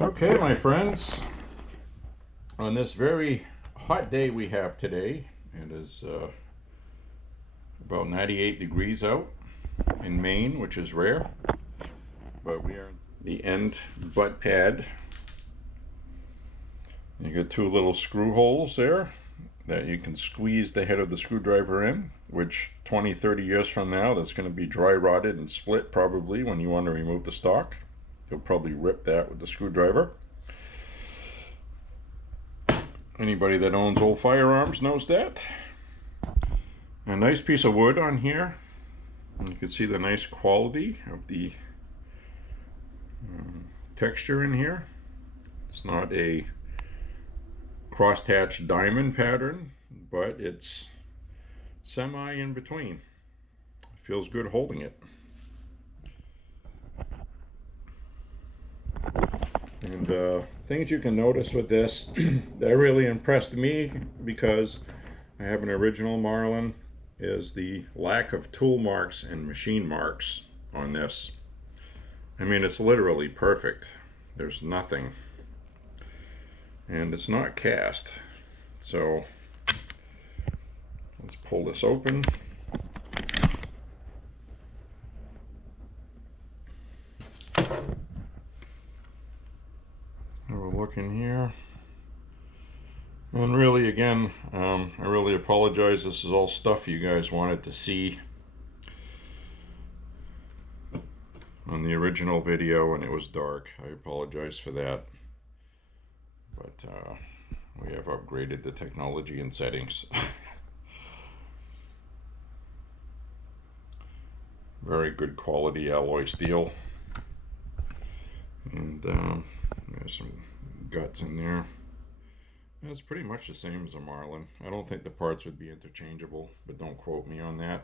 Okay, my friends, on this very hot day we have today, it is about 98 degrees out in Maine, which is rare, but we are in the end butt pad. You got two little screw holes there that you can squeeze the head of the screwdriver in, which 20-30 years from now that's going to be dry rotted and split probably when you want to remove the stock. You'll probably rip that with the screwdriver. Anybody that owns old firearms knows that. A nice piece of wood on here. You can see the nice quality of the texture in here. It's not a crosshatch diamond pattern, but it's semi in between. It feels good holding it. And things you can notice with this that really impressed me, because I have an original Marlin, is the lack of tool marks and machine marks on this. I mean, it's literally perfect. There's nothing. And it's not cast. So let's pull this open. Have a look in here. And really, again, I really apologize. This is all stuff you guys wanted to see on the original video, and it was dark. I apologize for that. But we have upgraded the technology and settings. Very good quality alloy steel. And there's some guts in there. And it's pretty much the same as a Marlin. I don't think the parts would be interchangeable, but don't quote me on that.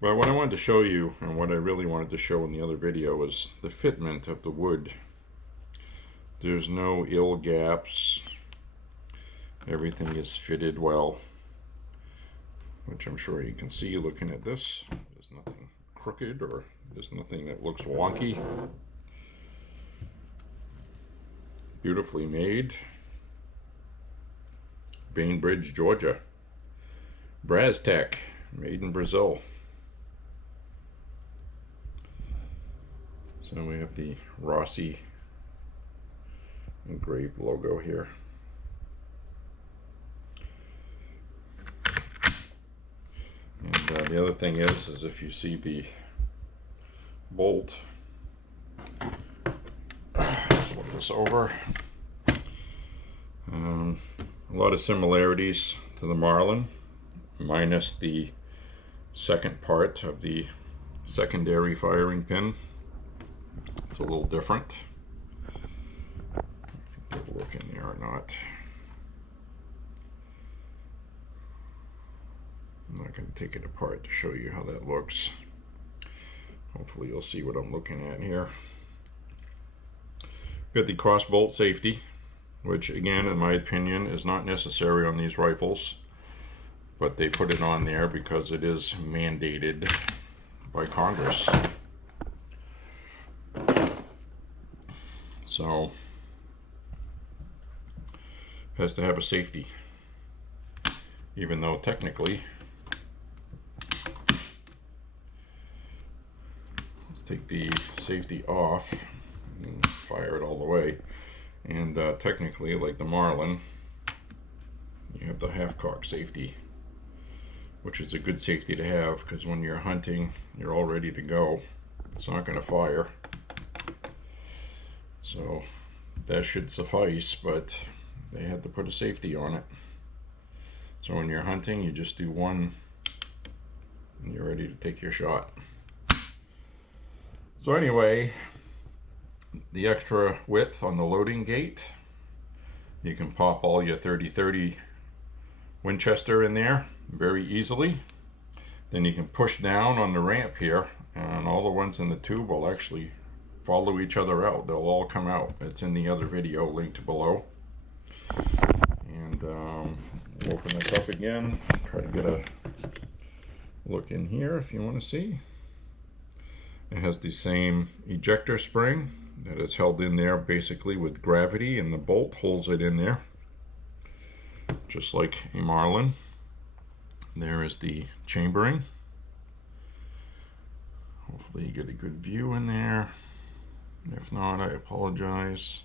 But what I wanted to show you, and what I really wanted to show in the other video, was the fitment of the wood. There's no ill gaps. Everything is fitted well, which I'm sure you can see looking at this. There's nothing crooked, or there's nothing that looks wonky. Beautifully made. Bainbridge, Georgia. Brastec, made in Brazil. So we have the Rossi engraved logo here. And the other thing is if you see the bolt, flip this over. A lot of similarities to the Marlin, minus the second part of the secondary firing pin. It's a little different. Take a look in there or not. I'm not going to take it apart to show you how that looks. Hopefully you'll see what I'm looking at here. Got the cross bolt safety, which again, in my opinion, is not necessary on these rifles, but they put it on there because it is mandated by Congress. So has to have a safety, even though technically, let's take the safety off and fire it all the way. And technically, like the Marlin, you have the half-cock safety, which is a good safety to have, because when you're hunting, you're all ready to go. It's not going to fire. So that should suffice, but they had to put a safety on it. So when you're hunting, you just do one, and you're ready to take your shot. So anyway, the extra width on the loading gate, you can pop all your 30-30 Winchester in there very easily. Then you can push down on the ramp here, and all the ones in the tube will actually follow each other out. They'll all come out. It's in the other video linked below. And open this up again, try to get a look in here if you want to see. It has the same ejector spring that is held in there basically with gravity, and the bolt holds it in there just like a Marlin. There is the chambering. Hopefully you get a good view in there. If not, I apologize.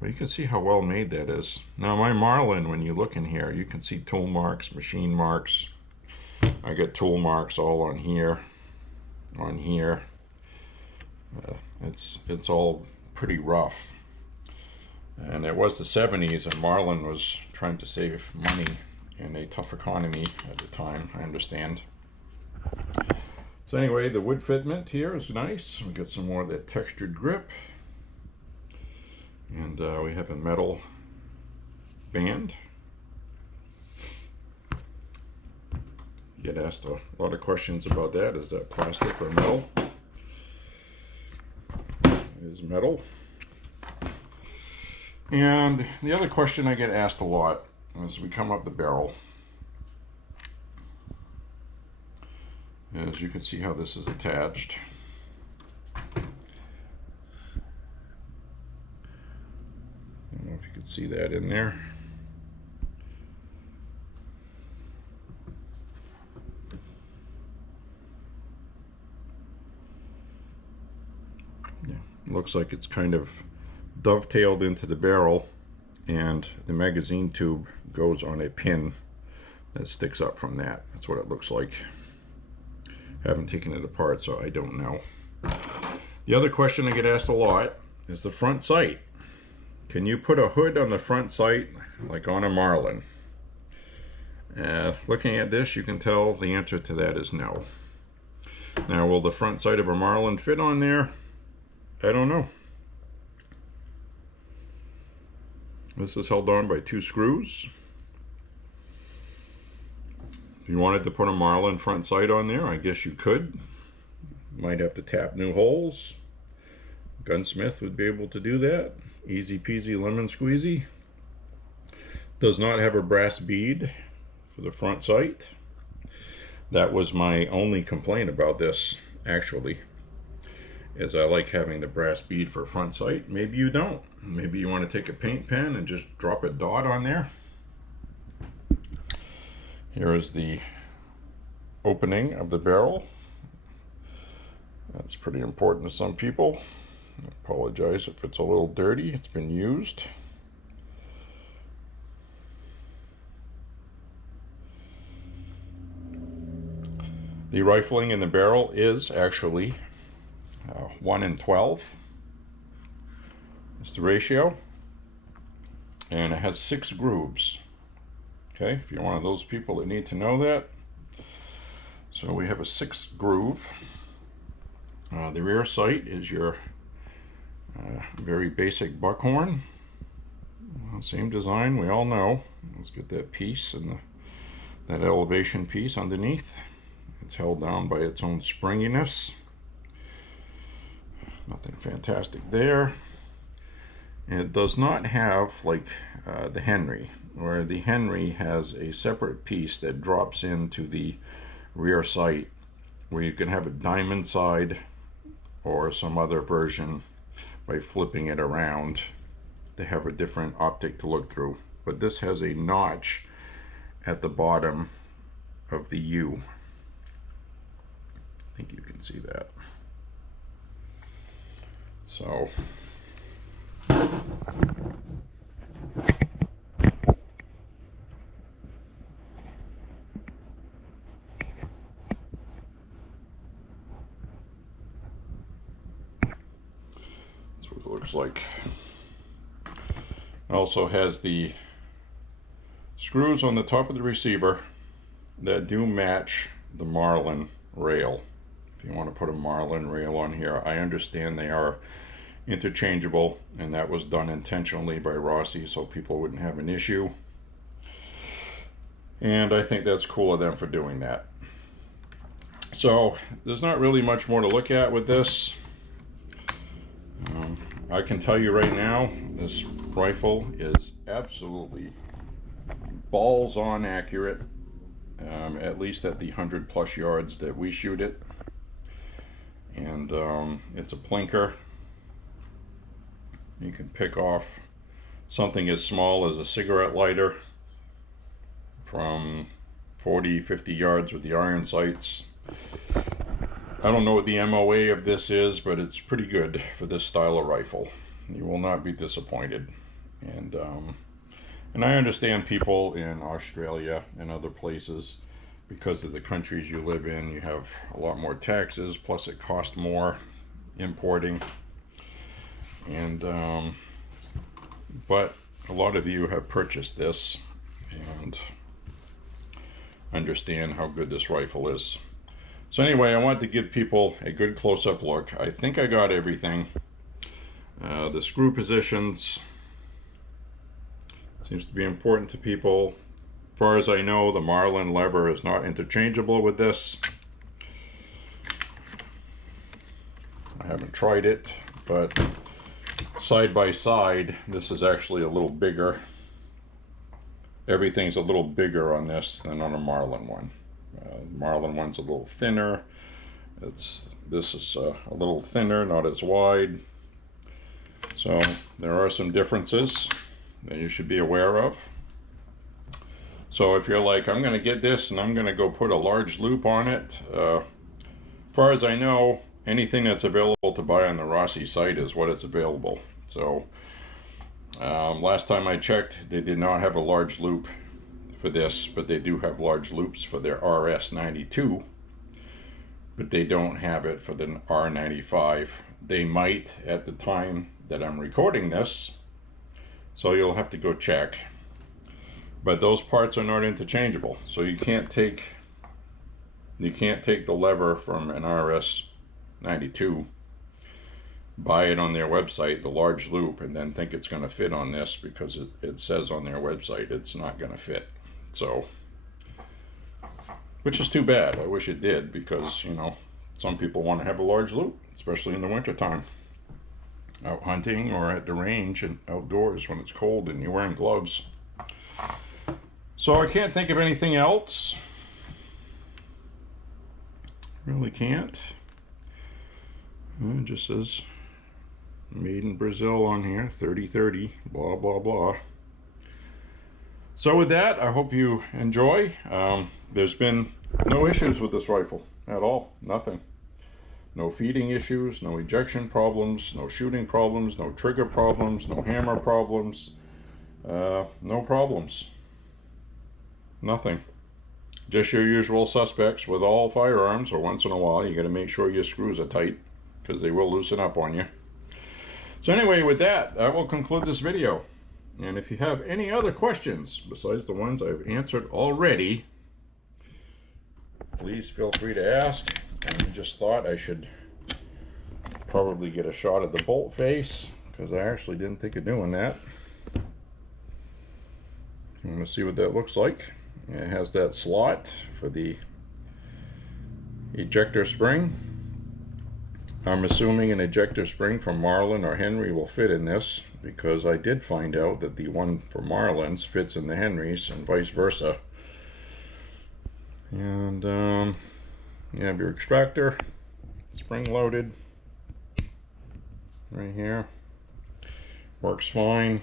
But you can see how well made that is. Now my Marlin, when you look in here, you can see tool marks, machine marks. I get tool marks all on here, on here. It's all pretty rough. And it was the 70s, and Marlin was trying to save money in a tough economy at the time, I understand. So anyway, the wood fitment here is nice. We get some more of that textured grip. And we have a metal band. Get asked a lot of questions about that. Is that plastic or metal? It is metal. And the other question I get asked a lot as we come up the barrel is, you can see how this is attached. I don't know if you can see that in there. Yeah, looks like it's kind of dovetailed into the barrel, and the magazine tube goes on a pin that sticks up from that. That's what it looks like. I haven't taken it apart, so I don't know. The other question I get asked a lot is the front sight. Can you put a hood on the front sight like on a Marlin? Looking at this, you can tell the answer to that is no. Now, will the front sight of a Marlin fit on there? I don't know. This is held on by 2 screws. If you wanted to put a Marlin front sight on there, I guess you could. Might have to tap new holes. Gunsmith would be able to do that. Easy peasy lemon squeezy. Does not have a brass bead for the front sight. That was my only complaint about this, actually, is I like having the brass bead for front sight. Maybe you don't. Maybe you want to take a paint pen and just drop a dot on there. Here is the opening of the barrel. That's pretty important to some people. I apologize if it's a little dirty. It's been used. The rifling in the barrel is actually 1 in 12. It's the ratio, and it has 6 grooves. Okay, if you're one of those people that need to know that. So we have a 6 groove. The rear sight is your very basic buckhorn. Same design, we all know. Let's get that piece and that elevation piece underneath. It's held down by its own springiness. Nothing fantastic there. It does not have like the Henry, where the Henry has a separate piece that drops into the rear sight, where you can have a diamond side or some other version by flipping it around to have a different optic to look through. But this has a notch at the bottom of the U. I think you can see that. So that's what it looks like. It also has the screws on the top of the receiver that do match the Marlin rail. If you want to put a Marlin rail on here, I understand they are interchangeable, and that was done intentionally by Rossi so people wouldn't have an issue. And I think that's cool of them for doing that. So there's not really much more to look at with this. I can tell you right now, this rifle is absolutely balls on accurate, at least at the 100+ yards that we shoot it. And it's a plinker. You can pick off something as small as a cigarette lighter from 40-50 yards with the iron sights. I don't know what the MOA of this is, but it's pretty good for this style of rifle. You will not be disappointed. And I understand people in Australia and other places, because of the countries you live in, you have a lot more taxes, plus it costs more importing. And but a lot of you have purchased this and understand how good this rifle is. So anyway, I wanted to give people a good close-up look. I think I got everything. The screw positions seems to be important to people. As far as I know, the Marlin lever is not interchangeable with this. I haven't tried it, but side by side, this is actually a little bigger. Everything's a little bigger on this than on a Marlin one. Marlin one's a little thinner. This is a little thinner, not as wide. So there are some differences that you should be aware of. So if you're like, I'm going to get this and I'm going to go put a large loop on it, as far as I know, anything that's available to buy on the Rossi site is what it's available. So last time I checked, they did not have a large loop for this, but they do have large loops for their RS92, but they don't have it for the R95. They might at the time that I'm recording this, so you'll have to go check. But those parts are not interchangeable, so you can't take the lever from an RS92, buy it on their website, the large loop, and then think it's going to fit on this, because it says on their website it's not going to fit. So, which is too bad. I wish it did, because, you know, some people want to have a large loop, especially in the winter time, out hunting or at the range and outdoors when it's cold and you're wearing gloves. So I can't think of anything else. Really can't. It just says made in Brazil on here, 3030, blah blah blah. So with that, I hope you enjoy. There's been no issues with this rifle at all. Nothing. No feeding issues, no ejection problems, no shooting problems, no trigger problems, no hammer problems, no problems. Nothing. Just your usual suspects with all firearms, or once in a while you got to make sure your screws are tight, because they will loosen up on you. So anyway, with that, I will conclude this video. And if you have any other questions besides the ones I've answered already, please feel free to ask. I just thought I should probably get a shot of the bolt face, because I actually didn't think of doing that. I'm going to see what that looks like. It has that slot for the ejector spring. I'm assuming an ejector spring from Marlin or Henry will fit in this, because I did find out that the one for Marlin's fits in the Henrys and vice versa. And you have your extractor, spring loaded, right here. Works fine.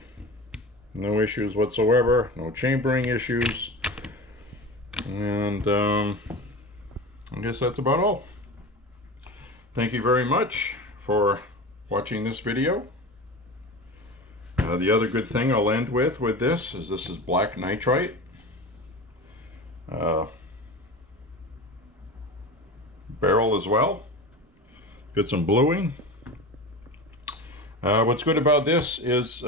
No issues whatsoever. No chambering issues. And I guess that's about all. Thank you very much for watching this video. The other good thing I'll end with this is black nitrite. Barrel as well. Get some bluing. What's good about this is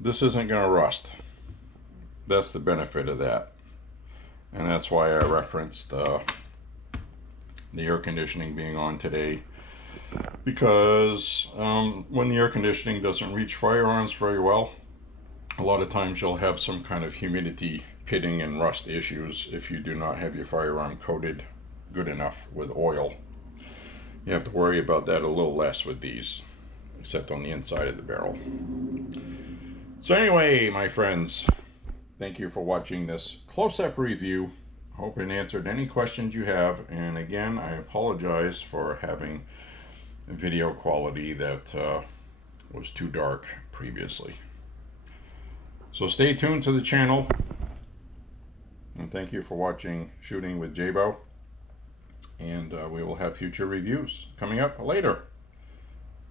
this isn't going to rust. That's the benefit of that. And that's why I referenced the air conditioning being on today, because when the air conditioning doesn't reach firearms very well, a lot of times you'll have some kind of humidity, pitting, and rust issues if you do not have your firearm coated good enough with oil. You have to worry about that a little less with these, except on the inside of the barrel. So anyway, my friends, thank you for watching this close-up review. Hope it answered any questions you have, and again, I apologize for having video quality that was too dark previously. So stay tuned to the channel, and thank you for watching Shooting with Jabo, and we will have future reviews coming up later.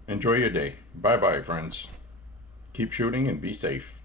Enjoy your day. Bye bye, friends. Keep shooting and be safe.